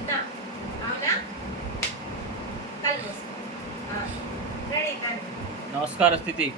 విన్నా, అవునా? కళ్ళు రెడీ. నమస్కార స్థితి.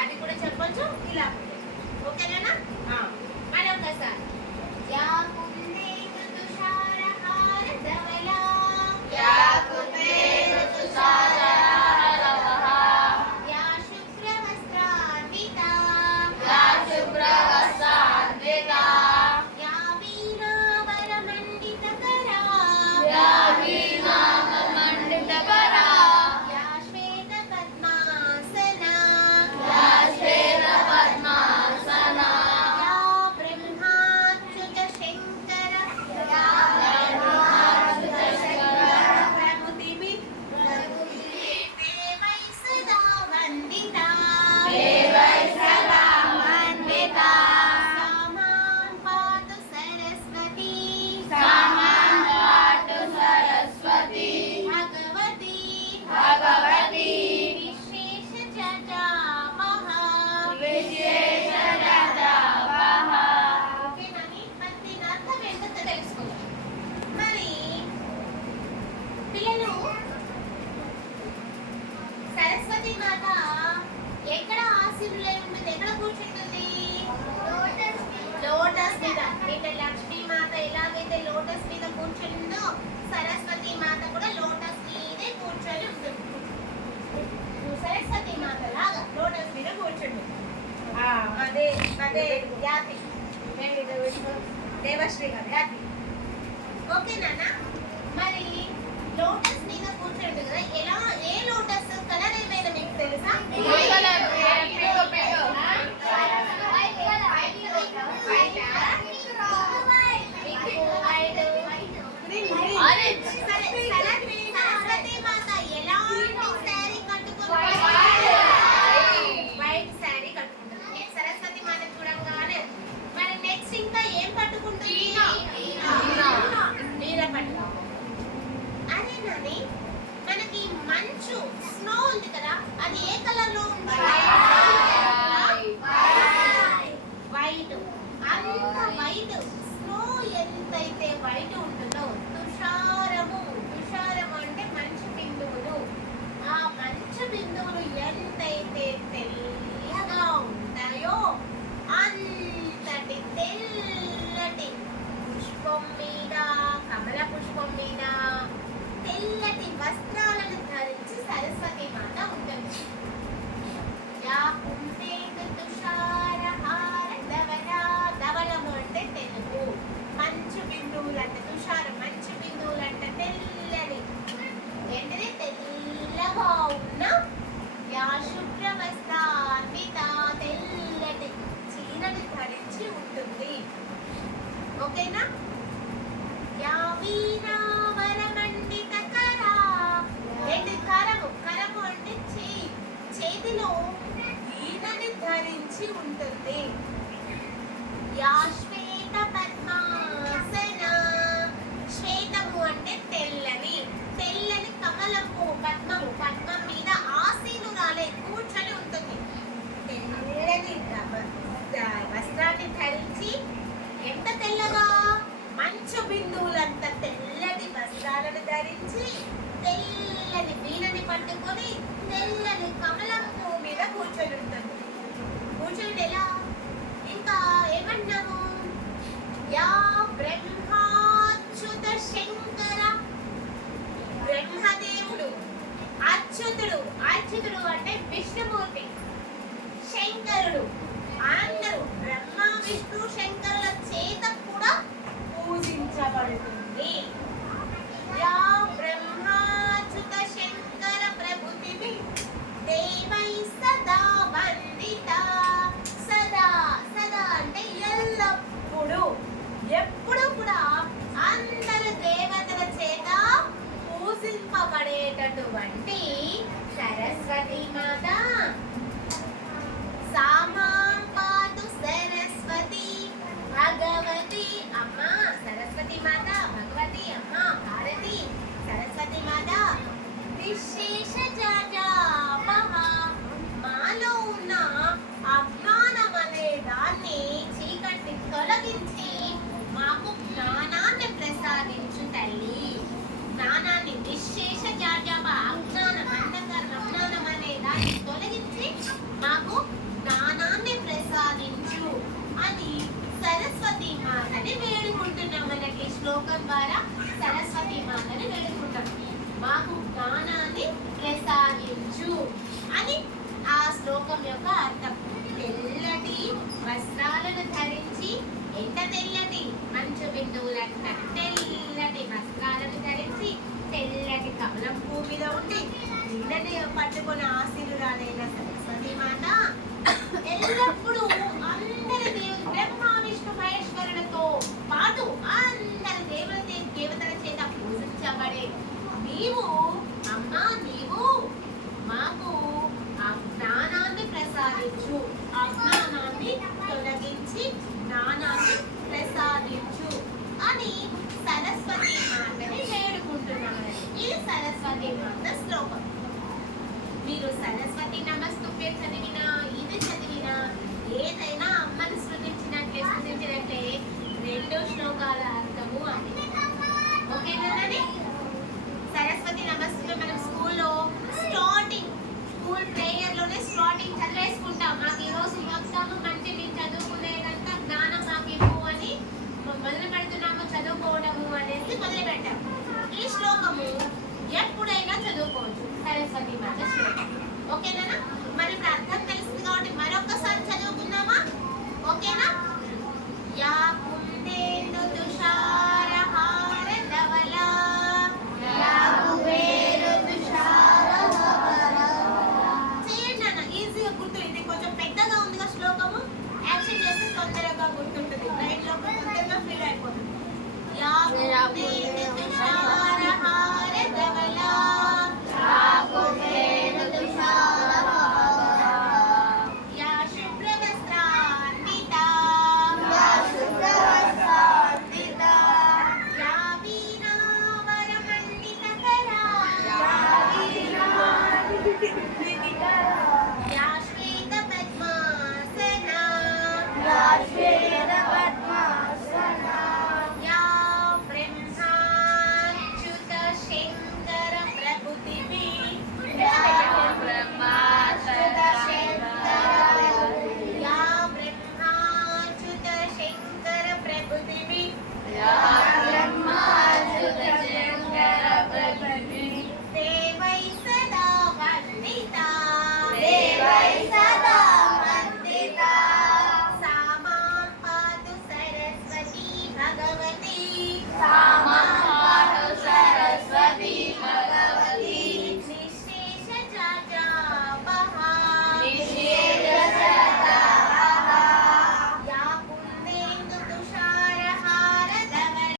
అది కూడా చెప్పొచ్చు, ఇలా ఓకేనా? మరొకసారి సరస్వతి మాత కూడా లోటస్ మీదే కూర్చొని ఉంటుంది. సరస్వతి మాత లాగా లోటస్ మీద కూర్చుంటుంది. అదే అదే యాతి దేవశ్రీ గారు యాతి. ఓకే నాన్న, మరి లోటస్ మీద కూర్చుంటుంది కదా, ఎలా ఏ లోటస్ కలర్ ఏమైనా మీకు తెలుసా? సరస్వతి మాత ఎలాంటి శారీ కట్టుకుంటుంది? వైట్ శారీ కట్టుకుంటుంది. సరస్వతి మాత చూడంగానే మరి నెక్స్ట్ ఇంకా ఏం పట్టుకుంటుంది? నీర పట్టుకుంటుంది. అదేనండి, మనకి మంచు స్నో ఉంది కదా, అది ఏ కలర్ లో ఉంటుంది? కలిసి ఉంటుంది. యా శ్వేత పద్మాసన. శ్వేతము అంటే తెల్లని, తెల్లని కమలం పువ్వు పద్మము, పద్మం మీద ఆసీనురాలే కూర్చొని ఉంటుంది. తెల్లని వస్త్రాన్ని ధరించి ఎంత తెల్లగా, మంచు బిందువులంత తెల్లని వస్త్రాలను ధరించి తెల్లని వీణని పట్టుకొని తెల్లని కమలం పువ్వు మీద కూర్చొని ఉంటుంది. కూర్చొని ఎలా ఇంకా ఏమన్నాము? యా బ్రహ్మాచ్యుత శంకర. బ్రహ్మదేవుడు, అచ్యుతుడు, అచ్యుతుడు అంటే విష్ణుమూర్తి, శంకరుడు, అందరూ బ్రహ్మ విష్ణు శంకరుల చేత కూడా పూజించబడుతుంది. యా బ్రహ్మాచ్యుత శంకర ప్రభుతివి దేవై సదా వందిత. సదా, సదా అంటే ఎల్లప్పుడూ, ఎప్పుడు కూడా అందరు దేవతల చేత పూజింపబడేటటువంటి సరస్వతి మాత. సామాం పాతు సరస్వతి భగవతి. అమ్మ సరస్వతి మాత, భగవతి అమ్మ భారతి సరస్వతి మాత. విశేష జాజాపహ. మాలో ఉన్న అజ్ఞానం అనే దాన్ని, చీకటిని తొలగించి మాకు జ్ఞానాన్ని ప్రసాదించు తల్లి. జ్ఞానాన్ని, నిశ్శేష జాజాప, అజ్ఞానం, అంధకారం, అజ్ఞానం అనే దాన్ని తొలగించి మాకు జ్ఞానాన్ని ప్రసాదించు అని సరస్వతి మాతని వేడుకుంటున్నాం. మనకి శ్లోకం ద్వారా సరస్వతి మాతని వేడుకుంటాం. మాకు జ్ఞానాన్ని ప్రసాదించు అని ఆ శ్లోకం యొక్క అర్థం. తెల్లటి వస్త్రాలను ధరించి, ఎంత తెల్లటి, మంచు బిందువులంట తెల్లటి వస్త్రాలను ధరించి తెల్లటి కమలం పువ్వు మీద ఉండి వీళ్ళని పట్టుకొని ఆశీర్వాదైన సరస్వతి మాత ఎల్లప్పుడూ అందరి దేవుడు బ్రహ్మ విష్ణు మహేశ్వరులతో పాటు అందరి దేవతల చేత పూజించబడే నీవు అమ్మా, నీవు మాకు ఆ జ్ఞానాన్ని ప్రసాదించు, అజ్ఞానాన్ని తొలగించి జ్ఞానాన్ని ప్రసాదించు అని సరస్వతి మాతని వేడుకుంటున్నాను. ఇది సరస్వతి మాత శ్లోకం. మీరు సరస్వతి నమస్తుభ్యం చదివినా, ఇది చదివినా, ఏదైనా అమ్మని స్తుతించినట్లే రెండు శ్లోకాల అర్థము అది. ఓకేనా? సరస్వతి నమస్తుభ్యం మనం స్కూల్లో స్కూల్ ప్రేయర్ లోనే స్టార్టింగ్ చదివేసుకుంటాం. మాకు ఈ రోజు మొత్తం మంచి మేము చదువుకునేదంతా జ్ఞానం మాకు ఇవ్వు అని మొదలు పెడుతున్నాము, చదువుకోవడము అనేసి మొదలు పెట్టాం. ఈ శ్లోకము ఎప్పుడైనా చదువుకోవచ్చు, సరస్వతి మాత శ్లోకం. ఓకేనా? మరి ఇప్పుడు అర్థం తెలుస్తుంది కాబట్టి మరొకసారి చదువుకుందామా? ఓకేనా? యా కుందేందు తుషారహార ధవలా. చేయండి అన్న, ఈజీగా గుర్తు. ఇది కొంచెం పెద్దగా ఉందిగా శ్లోకము, యాక్షన్ చేస్తే తొందరగా గుర్తుంటుంది, బ్రైన్ లో తొందరగా ఫీల్ అయిపోతుంది. యా కుందేందు తుషారహార ధవలా. యా శుభ్రవస్త్రాన్వితా. యా వీణావరమండితకరా. యా శ్వేత పద్మాసనా.